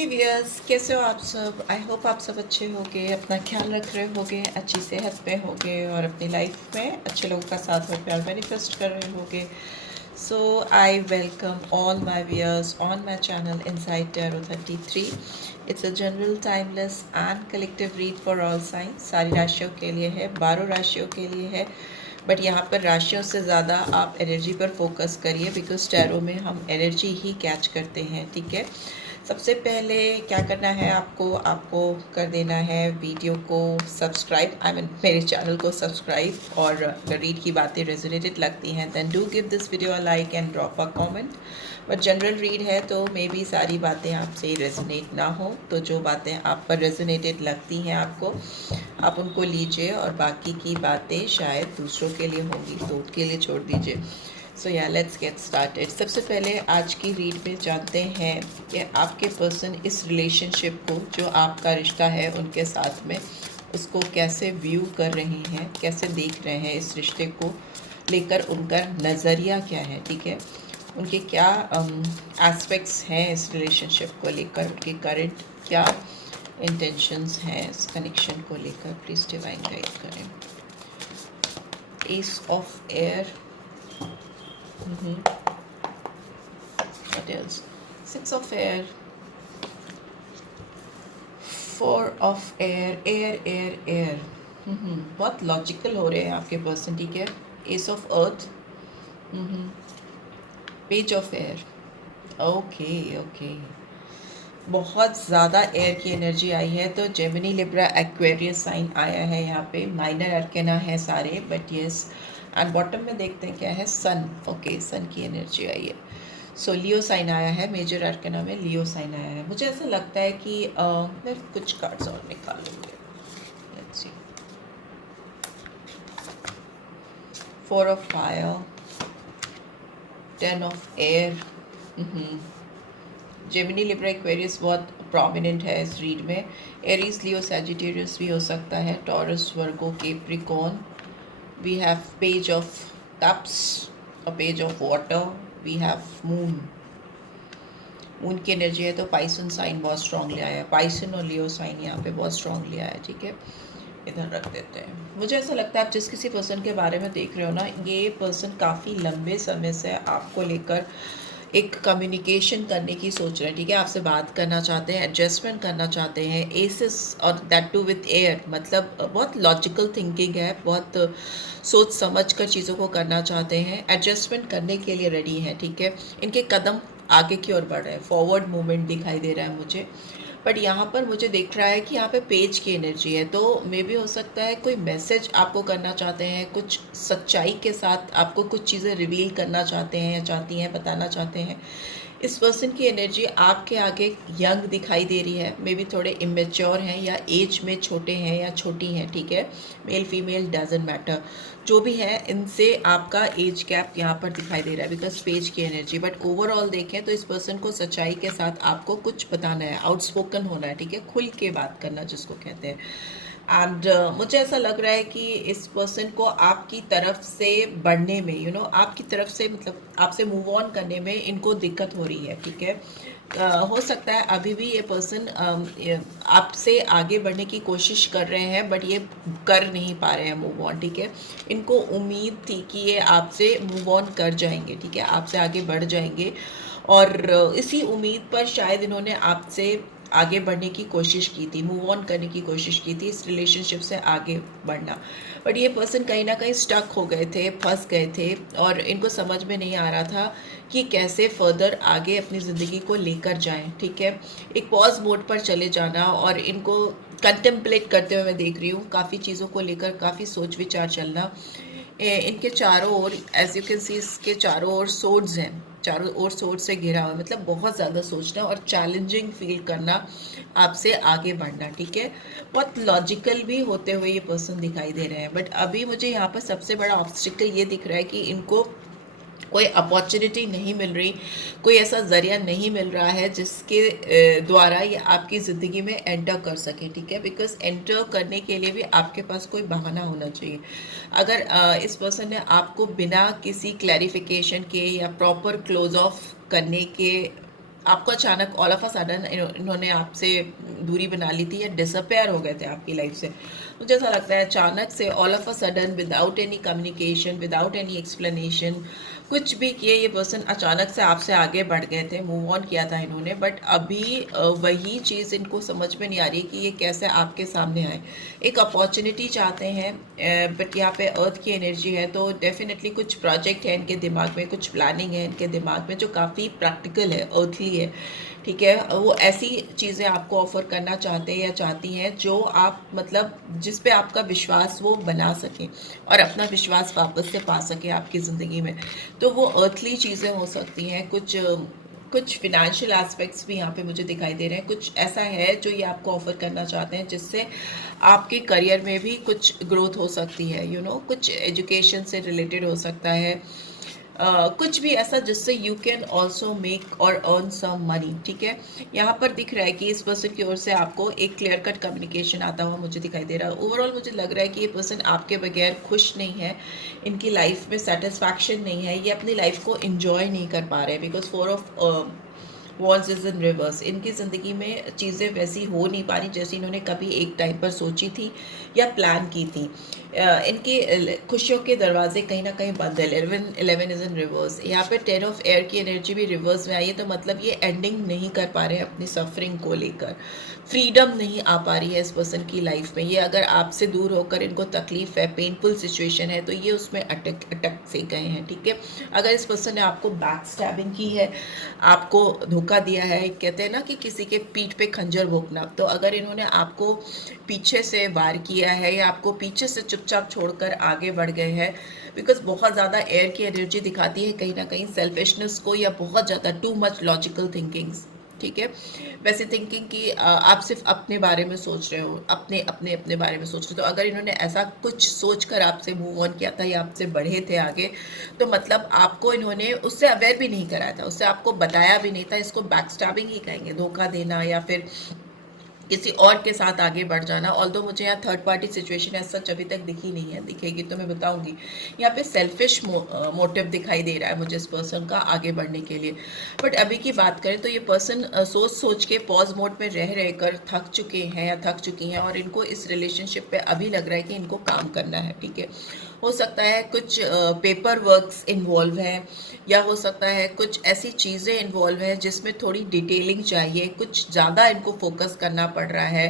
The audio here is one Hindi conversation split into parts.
हे वियर्स, कैसे हो आप सब। आई होप आप सब अच्छे होगे, अपना ख्याल रख रहे होगे, अच्छी सेहत में होगे और अपनी लाइफ में अच्छे लोगों का साथ और प्यार मैनिफेस्ट कर रहे होगे। So I welcome all my viewers on my channel inside tarot 33। It's a general timeless and collective read for all signs. सारी राशियों के लिए है, 12 राशियों के लिए है, बट यहाँ पर राशियों से ज़्यादा आप एनर्जी पर फोकस करिए, बिकॉज टैरो में हम एनर्जी ही कैच करते हैं। ठीक है, सबसे पहले क्या करना है आपको आपको कर देना है वीडियो को सब्सक्राइब, आई मीन मेरे चैनल को सब्सक्राइब, और अगर रीड की बातें रेजोनेटेड लगती हैं then do give this video a like and drop a comment. But general read है तो मे बी सारी बातें आपसे रेजोनेट ना हो, तो जो बातें आप पर रेजोनेटेड लगती हैं आपको, आप उनको लीजिए, और बाकी की बातें शायद दूसरों के लिए होंगी तो उनके लिए छोड़ दीजिए। सो या लेट्स गेट स्टार्टेड। सबसे पहले आज की रीड में जानते हैं कि आपके पर्सन इस रिलेशनशिप को, जो आपका रिश्ता है उनके साथ में, उसको कैसे व्यू कर रहे हैं, कैसे देख रहे हैं, इस रिश्ते को लेकर उनका नज़रिया क्या है। ठीक है, उनके क्या एस्पेक्ट्स हैं इस रिलेशनशिप को लेकर, उनके करंट क्या इंटेंशंस हैं इस कनेक्शन को लेकर। प्लीज़ डिवाइन गाइड करें। S of air, what else? Six of air, four of air, air, air, air. बहुत लॉजिकल हो रहे हैं आपके पर्सन। ठीक है, S of earth, page of air. Okay okay, बहुत ज़्यादा एयर की एनर्जी आई है, तो जेमिनी लिब्रा एक्वेरियस साइन आया है यहाँ पे। माइनर अर्केना है सारे, बट यस। एंड बॉटम में देखते हैं क्या है, सन। ओके, सन की एनर्जी आई है। सो लियो साइन आया है, मेजर अर्केना में लियो साइन आया है। मुझे ऐसा लगता है कि मैं कुछ कार्ड्स और निकाल लूँगी। Let's see. Four of fire, ten of air. Gemini Libra Aquarius बहुत प्रोमिनेंट है इस रीड में। एरीज, लियो, सैजिटेरियस भी हो सकता है, Taurus, Virgo, Capricorn. We have page of cups, a page of water, we have moon. Moon की एनर्जी है तो पाइसन साइन बहुत स्ट्रांगली आया है। पाइसन और लियो साइन यहाँ पे बहुत स्ट्रांगली आया है। ठीक है, इधर रख देते हैं। मुझे ऐसा लगता है आप जिस किसी पर्सन के बारे में देख रहे हो ना, ये पर्सन काफ़ी लंबे समय से आपको लेकर एक कम्युनिकेशन करने की सोच रहे हैं। ठीक है, आपसे बात करना चाहते हैं, एडजस्टमेंट करना चाहते हैं। एसिस और दैट टू विथ एयर, मतलब बहुत लॉजिकल थिंकिंग है, बहुत सोच समझ कर चीज़ों को करना चाहते हैं, एडजस्टमेंट करने के लिए रेडी हैं। ठीक है, इनके कदम आगे की ओर बढ़ रहे हैं, फॉरवर्ड मूवमेंट दिखाई दे रहा है मुझे। बट यहाँ पर मुझे दिख रहा है कि यहाँ पे पेज की एनर्जी है, तो मे बी हो सकता है कोई मैसेज आपको करना चाहते हैं, कुछ सच्चाई के साथ आपको कुछ चीज़ें रिवील करना चाहते हैं या चाहती हैं, बताना चाहते हैं। इस पर्सन की एनर्जी आपके आगे यंग दिखाई दे रही है, मे बी थोड़े इमेच्योर हैं या एज में छोटे हैं या छोटी हैं। ठीक है, मेल फीमेल डजेंट मैटर, जो भी है इनसे आपका एज गैप यहाँ पर दिखाई दे रहा है, बिकॉज पेज की एनर्जी। बट ओवरऑल देखें तो इस पर्सन को सच्चाई के साथ आपको कुछ बताना है, आउटस्पोकन होना है। ठीक है, खुल के बात करना जिसको कहते हैं। एंड मुझे ऐसा लग रहा है कि इस पर्सन को आपकी तरफ से बढ़ने में, आपकी तरफ से, मतलब आपसे मूव ऑन करने में इनको दिक्कत हो रही है। ठीक है, हो सकता है अभी भी ये पर्सन आपसे आगे बढ़ने की कोशिश कर रहे हैं, बट ये कर नहीं पा रहे हैं मूव ऑन। ठीक है, इनको उम्मीद थी कि ये आपसे मूव ऑन कर जाएंगे। ठीक है, आपसे आगे बढ़ जाएंगे, और इसी उम्मीद पर शायद इन्होंने आपसे आगे बढ़ने की कोशिश की थी, मूव ऑन करने की कोशिश की थी, इस रिलेशनशिप से आगे बढ़ना। बट ये पर्सन कहीं ना कहीं स्टक हो गए थे, फंस गए थे, और इनको समझ में नहीं आ रहा था कि कैसे फर्दर आगे अपनी ज़िंदगी को लेकर जाएं। ठीक है, एक पॉज मोड पर चले जाना, और इनको कंटेम्पलेट करते हुए मैं देख रही हूँ, काफ़ी चीज़ों को लेकर काफ़ी सोच विचार चलना। इनके चारों ओर, एज यू कैन सी, इसके चारों ओर सोर्ड्स हैं, चारों ओर सोर्ड से घिरा हुआ, मतलब बहुत ज़्यादा सोचना और चैलेंजिंग फील करना, आपसे आगे बढ़ना। ठीक है, बहुत लॉजिकल भी होते हुए ये पर्सन दिखाई दे रहे हैं। बट अभी मुझे यहाँ पर सबसे बड़ा ऑब्स्टिकल ये दिख रहा है कि इनको कोई अपॉर्चुनिटी नहीं मिल रही, कोई ऐसा ज़रिया नहीं मिल रहा है जिसके द्वारा ये आपकी ज़िंदगी में एंटर कर सके। ठीक है, बिकॉज एंटर करने के लिए भी आपके पास कोई बहाना होना चाहिए। अगर इस पर्सन ने आपको बिना किसी क्लैरिफिकेशन के या प्रॉपर क्लोज ऑफ करने के आपको अचानक ऑल ऑफ अ सडन इन्होंने आपसे दूरी बना ली थी या डिसअपेयर हो गए थे आपकी लाइफ से। मुझे ऐसा लगता है अचानक से all of a sudden without any communication, without any explanation, कुछ भी किए ये पर्सन अचानक से आपसे आगे बढ़ गए थे, मूव ऑन किया था इन्होंने। बट अभी वही चीज़ इनको समझ में नहीं आ रही कि ये कैसे आपके सामने आए। एक अपॉर्चुनिटी चाहते हैं, बट यहाँ पे अर्थ की एनर्जी है, तो डेफिनेटली कुछ प्रोजेक्ट है इनके दिमाग में, कुछ प्लानिंग है इनके दिमाग में जो काफ़ी प्रैक्टिकल है, अर्थली है। ठीक है, वो ऐसी चीज़ें आपको ऑफर करना चाहते हैं या चाहती हैं जो आप मतलब जिस पे आपका विश्वास वो बना सकें और अपना विश्वास वापस से पा सकें आपकी ज़िंदगी में। तो वो अर्थली चीज़ें हो सकती हैं, कुछ फिनेंशियल एस्पेक्ट्स भी यहाँ पे मुझे दिखाई दे रहे हैं। कुछ ऐसा है जो ये आपको ऑफर करना चाहते हैं जिससे आपके करियर में भी कुछ ग्रोथ हो सकती है, कुछ एजुकेशन से रिलेटेड हो सकता है। कुछ भी ऐसा जिससे यू कैन ऑल्सो मेक और अर्न सम मनी। ठीक है, यहाँ पर दिख रहा है कि इस पर्सन की ओर से आपको एक क्लियर कट कम्युनिकेशन आता हुआ मुझे दिखाई दे रहा है। ओवरऑल मुझे लग रहा है कि ये पर्सन आपके बगैर खुश नहीं है, इनकी लाइफ में सेटिस्फैक्शन नहीं है, ये अपनी लाइफ को इंजॉय नहीं कर पा रहे हैं। Because 4 of wands is in reverse, इनकी ज़िंदगी में चीज़ें वैसी हो नहीं पा रही जैसी इन्होंने कभी एक टाइम पर सोची थी या प्लान की थी। इनकी खुशियों के दरवाजे कहीं ना कहीं बंद है। 11 इज इन रिवर्स। यहाँ पे 10 ऑफ एयर की एनर्जी भी रिवर्स में आई है, तो मतलब ये एंडिंग नहीं कर पा रहे हैं अपनी सफरिंग को लेकर, फ्रीडम नहीं आ पा रही है इस पर्सन की लाइफ में। ये अगर आपसे दूर होकर इनको तकलीफ है, पेनफुल सिचुएशन है, तो ये उसमें अटक से गए हैं। ठीक है, अगर इस पर्सन ने आपको बैक स्टैबिंग की है, आपको धोखा दिया है, कहते हैं ना कि किसी के पीठ पे खंजर भोंकना, तो अगर इन्होंने आपको पीछे से वार किया है या आपको पीछे से चुपचाप छोड़कर आगे बढ़ गए हैं, बिकॉज बहुत ज़्यादा एयर की एनर्जी दिखाती है कहीं ना कहीं सेल्फिशनेस को या बहुत ज़्यादा टू मच लॉजिकल थिंकिंग्स। ठीक है, वैसे थिंकिंग कि आप सिर्फ अपने बारे में सोच रहे हो, अपने बारे में सोच रहे हो। तो अगर इन्होंने ऐसा कुछ सोच कर आपसे मूव ऑन किया था या आपसे बढ़े थे आगे, तो मतलब आपको इन्होंने उससे अवेयर भी नहीं कराया था, उससे आपको बताया भी नहीं था। इसको बैकस्टैबिंग ही कहेंगे, धोखा देना या फिर किसी और के साथ आगे बढ़ जाना। ऑल्दो मुझे यहाँ थर्ड पार्टी सिचुएशन ऐसा अभी तक दिखी नहीं है, दिखेगी तो मैं बताऊंगी। यहाँ पे सेल्फिश मोटिव दिखाई दे रहा है मुझे इस पर्सन का आगे बढ़ने के लिए। बट अभी की बात करें तो ये पर्सन सोच सोच के पॉज मोड में रह कर थक चुके हैं या थक चुकी हैं, और इनको इस रिलेशनशिप पे अभी लग रहा है कि इनको काम करना है। ठीक है, हो सकता है कुछ पेपर वर्क्स इन्वॉल्व है, या हो सकता है कुछ ऐसी चीज़ें इन्वॉल्व है जिसमें थोड़ी डिटेलिंग चाहिए, कुछ ज़्यादा इनको फोकस करना पड़ रहा है,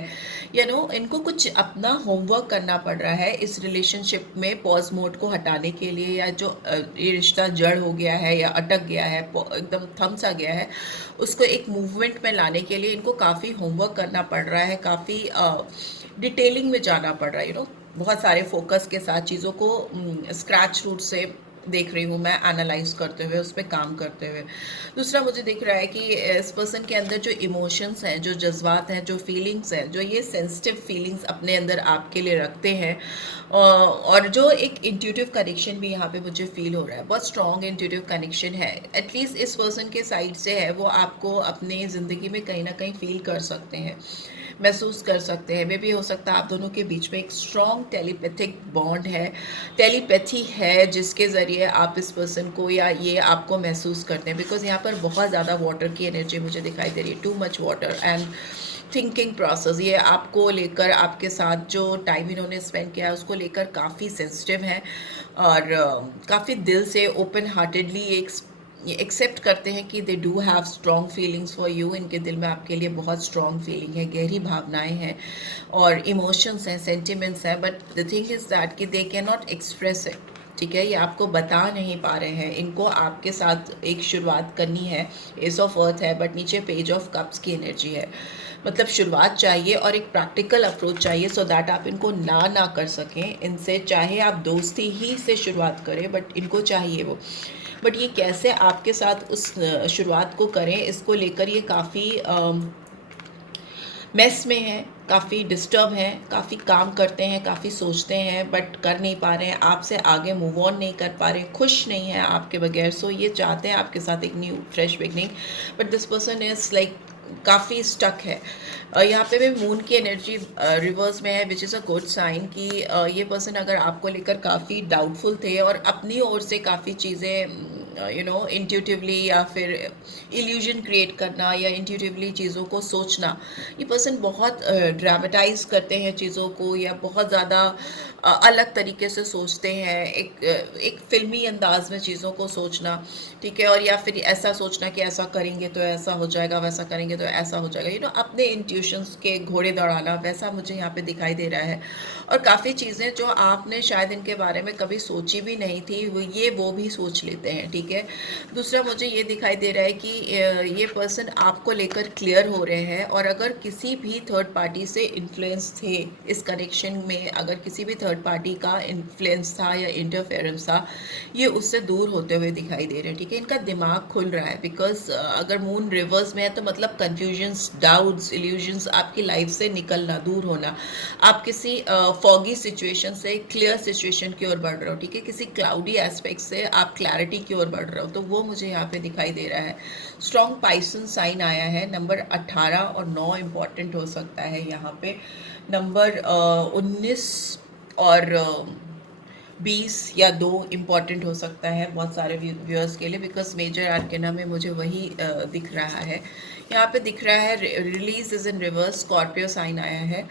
इनको कुछ अपना होमवर्क करना पड़ रहा है इस रिलेशनशिप में पॉज मोड को हटाने के लिए, या जो ये रिश्ता जड़ हो गया है या अटक गया है, एकदम थम सा गया है, उसको एक मूवमेंट में लाने के लिए इनको काफ़ी होमवर्क करना पड़ रहा है, काफ़ी डिटेलिंग में जाना पड़ रहा है। बहुत सारे फोकस के साथ चीज़ों को स्क्रैच रूट से देख रही हूँ मैं, एनालाइज करते हुए, उस पर काम करते हुए। दूसरा मुझे दिख रहा है कि इस पर्सन के अंदर जो इमोशंस हैं, जो जज्बात हैं, जो फीलिंग्स हैं, जो ये सेंसिटिव फीलिंग्स अपने अंदर आपके लिए रखते हैं, और जो एक इंट्यूटिव कनेक्शन भी यहाँ पे मुझे फील हो रहा है, बहुत स्ट्रॉन्ग इंट्यूटिव कनेक्शन है, एटलीस्ट इस पर्सन के साइड से है, वो आपको अपने ज़िंदगी में कहीं ना कहीं फील कर सकते हैं, महसूस कर सकते हैं। मे भी हो सकता है आप दोनों के बीच में एक स्ट्रॉन्ग टेलीपैथिक बॉन्ड है, टेलीपैथी है, जिसके ज़रिए आप इस पर्सन को या ये आपको महसूस करते हैं। बिकॉज यहाँ पर बहुत ज़्यादा वाटर की एनर्जी मुझे दिखाई दे रही है, too much water and thinking process. ये आपको लेकर, आपके साथ जो टाइम इन्होंने स्पेंड किया है उसको लेकर काफ़ी सेंसिटिव हैं, और काफ़ी दिल से ओपन हार्टेडली एक ये एक्सेप्ट करते हैं कि they do have strong feelings for you. इनके दिल में आपके लिए बहुत स्ट्रॉन्ग फीलिंग है, गहरी भावनाएं हैं और इमोशंस हैं, सेंटिमेंट्स हैं, but the thing is that कि they can not express it. ठीक है, ये आपको बता नहीं पा रहे हैं, इनको आपके साथ एक शुरुआत करनी है। एस ऑफ अर्थ है, बट नीचे पेज ऑफ कप्स की एनर्जी है, मतलब शुरुआत चाहिए और एक प्रैक्टिकल अप्रोच चाहिए, सो दैट आप इनको ना कर सकें इनसे। चाहे आप दोस्ती ही से शुरुआत करें, बट इनको चाहिए वो। बट ये कैसे आपके साथ उस शुरुआत को करें, इसको लेकर ये काफ़ी मेस में हैं, काफ़ी डिस्टर्ब हैं, काफ़ी काम करते हैं, काफ़ी सोचते हैं, बट कर नहीं पा रहे हैं, आपसे आगे मूव ऑन नहीं कर पा रहे, खुश नहीं हैं आपके बगैर। सो ये चाहते हैं आपके साथ एक new fresh beginning, but this person is like काफ़ी स्टक है। यहाँ पे भी मून की एनर्जी रिवर्स में है, which is a good sign कि ये पर्सन अगर आपको लेकर काफ़ी डाउटफुल थे और अपनी ओर से काफ़ी चीज़ें इंट्यूटिवली या फिर इल्यूजन क्रिएट करना या इंट्यूटिवली चीज़ों को सोचना, ये पर्सन बहुत ड्रामेटाइज करते हैं चीज़ों को, या बहुत ज़्यादा अलग तरीके से सोचते हैं, एक फिल्मी अंदाज में चीज़ों को सोचना, ठीक है, और या फिर ऐसा सोचना कि ऐसा करेंगे तो ऐसा हो जाएगा, वैसा करेंगे तो ऐसा हो जाएगा, अपने इंट्यूशंस के घोड़े दौड़ाना, वैसा मुझे यहाँ पे दिखाई दे रहा है। और काफ़ी चीज़ें जो आपने शायद इनके बारे में कभी सोची भी नहीं थी, वो भी सोच लेते हैं, ठीक है। दूसरा मुझे ये दिखाई दे रहा है कि ये पर्सन आपको लेकर क्लियर हो रहे हैं, और अगर किसी भी थर्ड पार्टी से इन्फ्लुएंस थे इस कनेक्शन में, अगर किसी भी थर्ड पार्टी का इन्फ्लुएंस था या इंटरफेरेंस था, ये उससे दूर होते हुए दिखाई दे रहे हैं, ठीक है। इनका दिमाग खुल रहा है, बिकॉज अगर मून रिवर्स में है तो मतलब कन्फ्यूजन्स, डाउट्स, इल्यूजन्स आपकी लाइफ से निकलना, दूर होना, आप किसी फॉगी सिचुएशन से क्लियर सिचुएशन की ओर बढ़ रहे हो, ठीक है, किसी क्लाउडी एस्पेक्ट से आप क्लैरिटी की ओर बढ़ रहे हो, तो वो मुझे यहाँ पे दिखाई दे रहा है। स्ट्रॉन्ग पाइसन साइन आया है, नंबर 18 और 9 इम्पॉर्टेंट हो सकता है यहाँ पे, नंबर 19 और 20 या 2 इम्पॉर्टेंट हो सकता है बहुत सारे व्यूअर्स के लिए, बिकॉज मेजर आर्केना में मुझे वही दिख रहा है। यहाँ पे दिख रहा है release is in reverse, Scorpio sign आया है,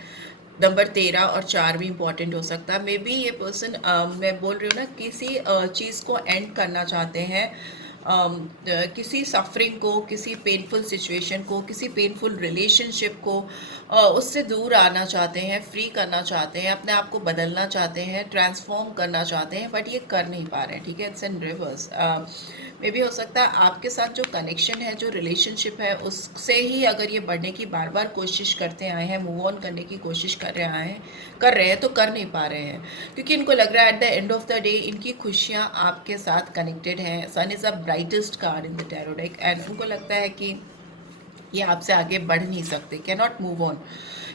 नंबर 13 और 4 भी इम्पॉर्टेंट हो सकता है। मे बी ये पर्सन, मैं बोल रही हूँ ना, किसी चीज़ को एंड करना चाहते हैं, किसी सफरिंग को, किसी पेनफुल सिचुएशन को, किसी पेनफुल रिलेशनशिप को, उससे दूर आना चाहते हैं, फ्री करना चाहते हैं, अपने आप को बदलना चाहते हैं, ट्रांसफॉर्म करना चाहते हैं, बट ये कर नहीं पा रहे हैं, ठीक है। It's in reverse. मे भी हो सकता है आपके साथ जो कनेक्शन है, जो रिलेशनशिप है, उससे ही अगर ये बढ़ने की बार बार कोशिश करते आए हैं, मूव ऑन करने की कोशिश कर रहे हैं तो कर नहीं पा रहे हैं, क्योंकि इनको लग रहा है at the end of the day इनकी खुशियाँ आपके साथ कनेक्टेड हैं। Sun is a brightest card in the tarot deck, and उनको लगता है कि ये आपसे आगे बढ़ नहीं सकते, कैन नॉट मूव ऑन।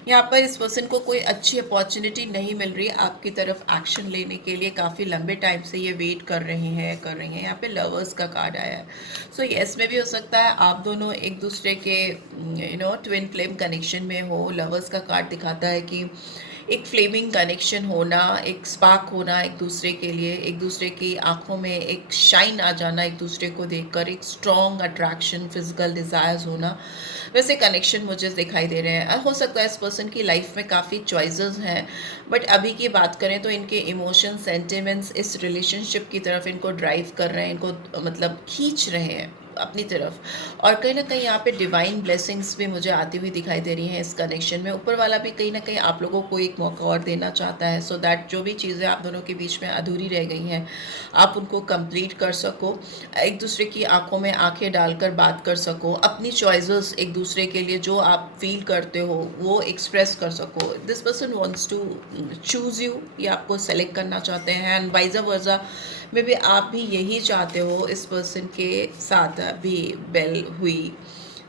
यहाँ पर इस पर्सन को कोई अच्छी अपॉर्चुनिटी नहीं मिल रही है आपकी तरफ एक्शन लेने के लिए, काफ़ी लंबे टाइम से ये वेट कर रही हैं। यहाँ पे लवर्स का कार्ड आया है, सो यस में भी हो सकता है आप दोनों एक दूसरे के ट्विन फ्लेम कनेक्शन में हो। लवर्स का कार्ड दिखाता है कि एक फ्लेमिंग कनेक्शन होना, एक स्पार्क होना एक दूसरे के लिए, एक दूसरे की आंखों में एक शाइन आ जाना एक दूसरे को देखकर, एक स्ट्रॉन्ग अट्रैक्शन, फिजिकल डिज़ायर्स होना, वैसे कनेक्शन मुझे दिखाई दे रहे हैं। हो सकता है इस पर्सन की लाइफ में काफ़ी चॉइसेस हैं, बट अभी की बात करें तो इनके इमोशन, सेंटिमेंट्स इस रिलेशनशिप की तरफ इनको ड्राइव कर रहे हैं, इनको मतलब खींच रहे हैं अपनी तरफ, और कहीं ना कहीं यहाँ पे डिवाइन ब्लेसिंग्स भी मुझे आती हुई दिखाई दे रही हैं इस कनेक्शन में। ऊपर वाला भी कहीं ना कहीं आप लोगों को एक मौका और देना चाहता है, सो दैट जो भी चीज़ें आप दोनों के बीच में अधूरी रह गई हैं आप उनको कंप्लीट कर सको, एक दूसरे की आंखों में आंखें डालकर बात कर सको, अपनी चॉइसेस एक दूसरे के लिए जो आप फील करते हो वो एक्सप्रेस कर सको। This person wants to choose you, ये आपको सेलेक्ट करना चाहते हैं, and vice versa maybe आप भी यही चाहते हो इस पर्सन के साथ भी बेल हुई,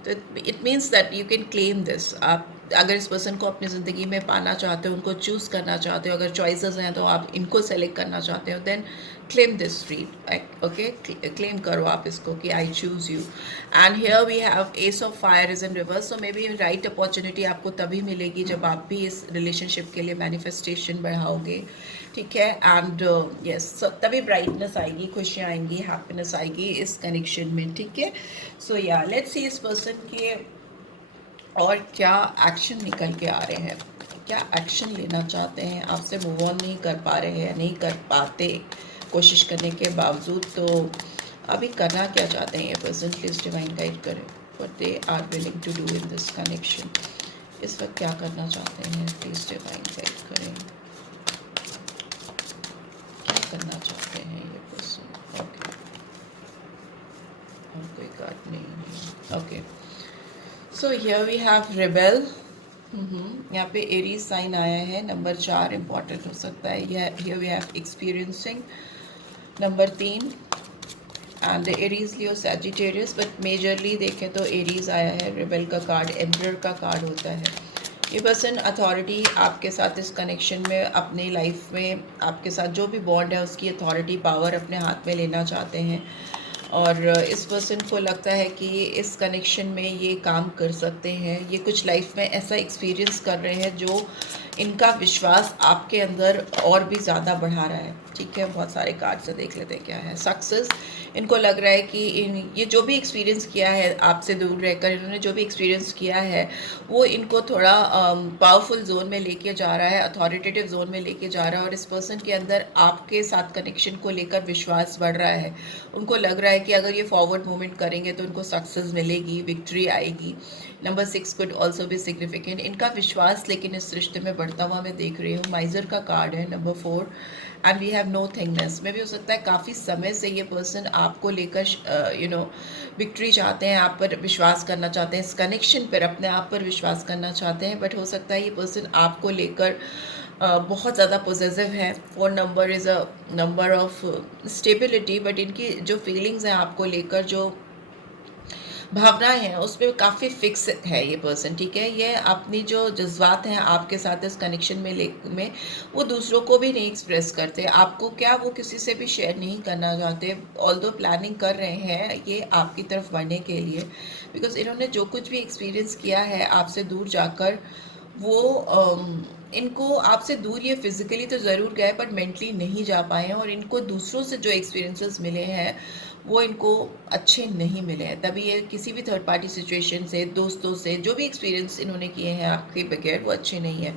तो it means that you can claim this. आप अगर इस पर्सन को अपनी ज़िंदगी में पाना चाहते हो, उनको चूज़ करना चाहते हो, अगर चॉइसेस हैं तो आप इनको सेलेक्ट करना चाहते हो, then claim this read, okay, claim करो आप इसको कि I choose you. And here we have ace of fire is in reverse, so maybe right opportunity आपको तभी मिलेगी जब आप भी इस रिलेशनशिप के लिए मैनिफेस्टेशन बढ़ाओगे, ठीक है। एंड यस, तभी ब्राइटनेस आएगी, खुशियाँ आएंगी, हैप्पीनेस आएगी इस कनेक्शन में, ठीक है। सो या लेट्स सी इस पर्सन के और क्या एक्शन निकल के आ रहे हैं, क्या एक्शन लेना चाहते हैं, आपसे मूव ऑन नहीं कर पा रहे हैं, नहीं कर पाते कोशिश करने के बावजूद, तो अभी करना क्या चाहते हैं ये पर्सन, प्लीज डिवाइन गाइड करें what they are willing to do in this connection. इस वक्त क्या करना चाहते हैं, प्लीज डिवाइन गाइड करें, क्या करना चाहते हैं ये पर्सन। ओके, और कोई कार्ड नहीं है, okay. So here we have rebel, यहाँ पे एरीज साइन आया है, नंबर 4 इम्पॉर्टेंट हो सकता है। Here we have experiencing, number 3, and Aries Leo Sagittarius, but majorly देखें तो एरीज आया है। रिबेल का कार्ड एम्परर का कार्ड होता है। ये पर्सन अथॉरिटी आपके साथ इस कनेक्शन में, अपनी लाइफ में आपके साथ जो भी बॉन्ड है उसकी अथॉरिटी, पावर अपने हाथ में लेना चाहते हैं, और इस पर्सन को लगता है कि इस कनेक्शन में ये काम कर सकते हैं, ये कुछ लाइफ में ऐसा एक्सपीरियंस कर रहे हैं जो इनका विश्वास आपके अंदर और भी ज़्यादा बढ़ा रहा है, ठीक है, बहुत सारे कार्ड से देख लेते हैं क्या है। सक्सेस, इनको लग रहा है कि ये जो भी एक्सपीरियंस किया है आपसे दूर रहकर, इन्होंने जो भी एक्सपीरियंस किया है वो इनको थोड़ा पावरफुल जोन में लेके जा रहा है, अथॉरिटेटिव जोन में लेके जा रहा है, और इस पर्सन के अंदर आपके साथ कनेक्शन को लेकर विश्वास बढ़ रहा है। उनको लग रहा है कि अगर ये फॉरवर्ड मूवमेंट करेंगे तो उनको सक्सेस मिलेगी, विक्ट्री आएगी। नंबर 6 कुड ऑल्सो भी सिग्निफिकेंट। इनका विश्वास लेकिन इस रिश्ते में बढ़ता हुआ मैं देख रही हूँ। माइजर का कार्ड है number 4, and we have no thingness. में भी हो सकता है काफ़ी समय से ये पर्सन आपको लेकर विक्ट्री चाहते हैं, आप पर विश्वास करना चाहते हैं, इस कनेक्शन पर अपने आप पर विश्वास करना चाहते हैं, बट हो सकता है ये पर्सन आपको लेकर बहुत ज़्यादा पॉजिटिव है। 4 number is a number of stability, but इनकी जो फीलिंग्स हैं आपको लेकर, जो भावनाएं हैं, उस पर काफ़ी फिक्स है ये पर्सन। ठीक है, ये अपनी जो जज्बात हैं आपके साथ इस कनेक्शन में वो दूसरों को भी नहीं एक्सप्रेस करते। आपको क्या, वो किसी से भी शेयर नहीं करना चाहते, ऑल्दो प्लानिंग कर रहे हैं ये आपकी तरफ बढ़ने के लिए, बिकॉज इन्होंने जो कुछ भी एक्सपीरियंस किया है आपसे दूर जाकर, वो इनको आपसे दूर ये फिजिकली तो ज़रूर गए बट मेंटली नहीं जा पाए हैं, और इनको दूसरों से जो एक्सपीरियंसेस मिले हैं वो इनको अच्छे नहीं मिले हैं। तभी ये किसी भी थर्ड पार्टी सिचुएशन से, दोस्तों से, जो भी एक्सपीरियंस इन्होंने किए हैं आपके बगैर, वो अच्छे नहीं हैं।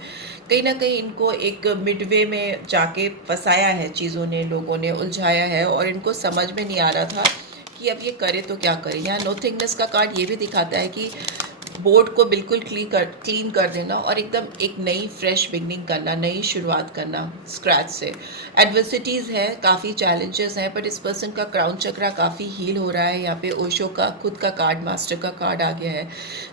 कहीं ना कहीं इनको एक मिडवे में जाके फंसाया है चीज़ों ने, लोगों ने उलझाया है, और इनको समझ में नहीं आ रहा था कि अब ये करे तो क्या करे। यहाँ नोथिंगनेस का कार्ड ये भी दिखाता है कि बोर्ड को बिल्कुल क्लीन कर देना और एकदम एक नई फ्रेश बिगनिंग करना, नई शुरुआत करना स्क्रैच से। एडवर्सिटीज़ है, काफ़ी चैलेंजेस हैं, बट इस पर्सन का क्राउन चक्रा काफ़ी हील हो रहा है। यहाँ पे ओशो का खुद का कार्ड, मास्टर का कार्ड आ गया है।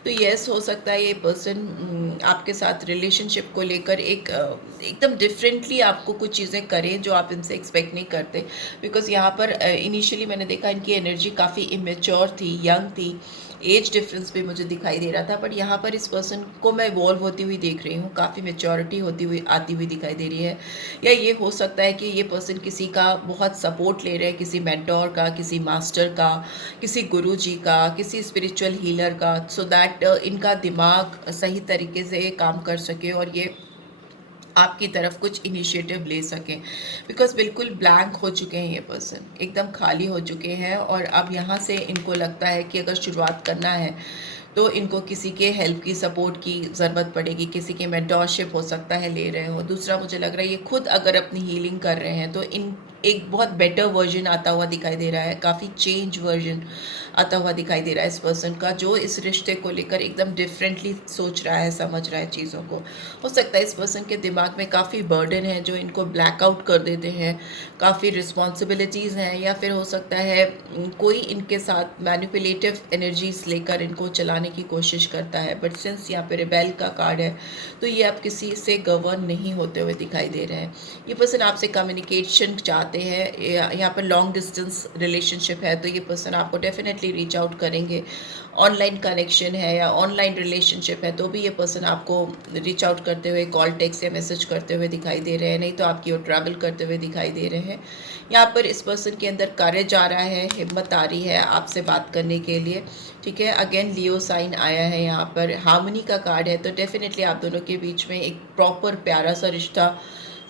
तो यस, हो सकता है ये पर्सन आपके साथ रिलेशनशिप को लेकर एकदम डिफरेंटली आपको कुछ चीज़ें करें जो आप इनसे एक्सपेक्ट नहीं करते, बिकॉज यहाँ पर इनिशियली मैंने देखा इनकी एनर्जी काफ़ी इमेच्योर थी, यंग थी, एज डिफरेंस भी मुझे दिखाई दे रहा था, बट यहाँ पर इस पर्सन को मैं इवॉल्व होती हुई देख रही हूँ, काफ़ी मेच्योरिटी होती हुई आती हुई दिखाई दे रही है। या ये हो सकता है कि ये पर्सन किसी का बहुत सपोर्ट ले रहे हैं, किसी मेंटोर का, किसी मास्टर का, किसी गुरुजी का, किसी स्पिरिचुअल हीलर का, सो दैट इनका दिमाग सही तरीके से काम कर सके और ये आपकी तरफ कुछ इनिशिएटिव ले सकें। बिकॉज बिल्कुल ब्लैंक हो चुके हैं ये पर्सन, एकदम खाली हो चुके हैं, और अब यहाँ से इनको लगता है कि अगर शुरुआत करना है तो इनको किसी के हेल्प की, सपोर्ट की ज़रूरत पड़ेगी, किसी के मेंटोरशिप हो सकता है ले रहे हो। दूसरा मुझे लग रहा है ये खुद अगर अपनी हीलिंग कर रहे हैं तो इन एक बहुत बेटर वर्जन आता हुआ दिखाई दे रहा है, काफ़ी चेंज वर्जन आता हुआ दिखाई दे रहा है इस पर्सन का, जो इस रिश्ते को लेकर एकदम डिफरेंटली सोच रहा है, समझ रहा है चीज़ों को। हो सकता है इस पर्सन के दिमाग में काफ़ी बर्डन है जो इनको ब्लैकआउट कर देते हैं, काफ़ी रिस्पॉन्सिबिलिटीज़ हैं, या फिर हो सकता है कोई इनके साथ मैनिपुलेटिव एनर्जीज लेकर इनको चलाने की कोशिश करता है। बट सिंस यहाँ पे रिबेल का कार्ड है तो ये अब किसी से गवर्न नहीं होते हुए दिखाई दे रहे हैं। ये पर्सन आपसे कम्युनिकेशन चाहते हैं, यहाँ पर लॉन्ग डिस्टेंस रिलेशनशिप है तो ये पर्सन आपको डेफिनेटली रीच आउट करेंगे। ऑनलाइन कनेक्शन है या ऑनलाइन रिलेशनशिप है तो भी ये पर्सन आपको रीच आउट करते हुए, कॉल, टेक्स्ट या मैसेज करते हुए दिखाई दे रहे हैं, नहीं तो आपकी ओर ट्रैवल करते हुए दिखाई दे रहे हैं। यहाँ पर इस पर्सन के अंदर करेज आ रहा है, हिम्मत आ रही है आपसे बात करने के लिए। ठीक है, अगेन लियो साइन आया है, यहाँ पर हार्मनी का कार्ड है, तो डेफिनेटली आप दोनों के बीच में एक प्रॉपर प्यारा सा रिश्ता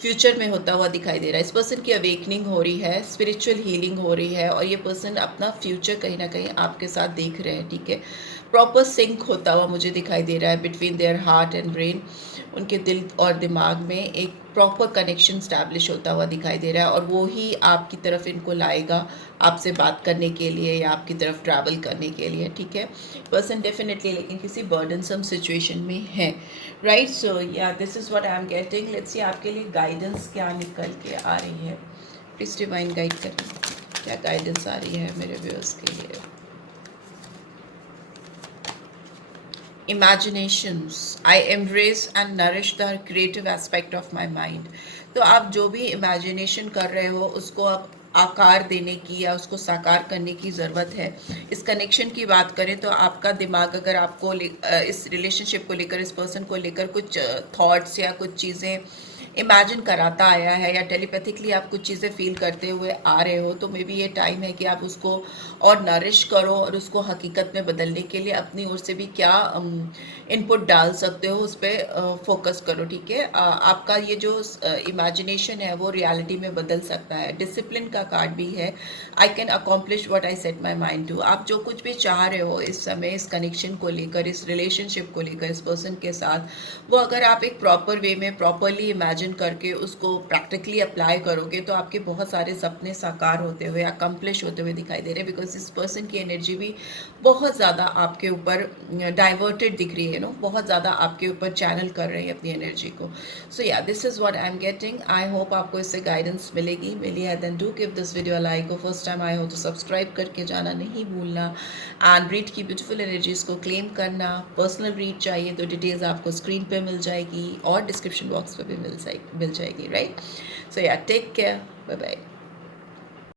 फ्यूचर में होता हुआ दिखाई दे रहा है। इस पर्सन की अवेकनिंग हो रही है, स्पिरिचुअल हीलिंग हो रही है, और ये पर्सन अपना फ्यूचर कहीं ना कहीं आपके साथ देख रहे हैं। ठीक है, प्रॉपर सिंक होता हुआ मुझे दिखाई दे रहा है between their heart and brain. उनके दिल और दिमाग में एक प्रॉपर कनेक्शन स्टैब्लिश होता हुआ दिखाई दे रहा है, और वो ही आपकी तरफ इनको लाएगा आपसे बात करने के लिए या आपकी तरफ ट्रैवल करने के लिए। ठीक है, पर्सन डेफिनेटली लेकिन किसी बर्डनसम सिचुएशन में है। Right, so yeah this is what I am getting. Let's see आपके लिए गाइडेंस क्या निकल के आ रही है। प्लीज डिवाइन गाइड करें, क्या गाइडेंस आ रही है मेरे व्यूअर्स के लिए। Imaginations, I embrace and nourish the creative aspect of my mind। तो आप जो भी इमेजिनेशन कर रहे हो उसको आप आकार देने की या उसको साकार करने की ज़रूरत है। इस कनेक्शन की बात करें तो आपका दिमाग अगर आपको इस रिलेशनशिप को लेकर, इस पर्सन को लेकर कुछ थॉट्स या कुछ चीज़ें इमेजिन कराता आया है या टेलीपैथिकली आप कुछ चीज़ें फील करते हुए आ रहे हो, तो मे बी ये टाइम है कि आप उसको और नरिश करो और उसको हकीकत में बदलने के लिए अपनी ओर से भी क्या इनपुट डाल सकते हो उस पर फोकस करो, ठीक है। आपका ये जो इमेजिनेशन है वो रियलिटी में बदल सकता है। डिसिप्लिन का कार्ड भी है, I can accomplish what I set my mind to. आप जो कुछ भी चाह रहे हो इस समय, इस कनेक्शन को लेकर, इस रिलेशनशिप को लेकर, इस पर्सन के साथ, वो अगर आप एक प्रॉपर वे में प्रॉपरली इमेजिन करके उसको प्रैक्टिकली अप्लाई करोगे तो आपके बहुत सारे सपने साकार होते हुए, अकम्प्लिश होते हुए दिखाई दे रहे हैं। बिकॉज इस पर्सन की एनर्जी भी बहुत ज़्यादा आपके ऊपर डाइवर्टेड दिख रही है, नो, बहुत ज़्यादा आपके ऊपर चैनल कर रही है अपनी एनर्जी को। So yeah, this is what I am getting. I hope आपको इससे गाइडेंस मिलेगी। मिली है then do give this video like. और फर्स्ट टाइम आए हो तो सब्सक्राइब करके जाना नहीं भूलना। एंड रीड की ब्यूटीफुल एनर्जीज़ को क्लेम करना। पर्सनल रीड चाहिए तो डिटेल्स आपको स्क्रीन पे मिल जाएगी और डिस्क्रिप्शन बॉक्स पे भी मिल जाएगी, राइट। सो या, टेक केयर, बाय बाय।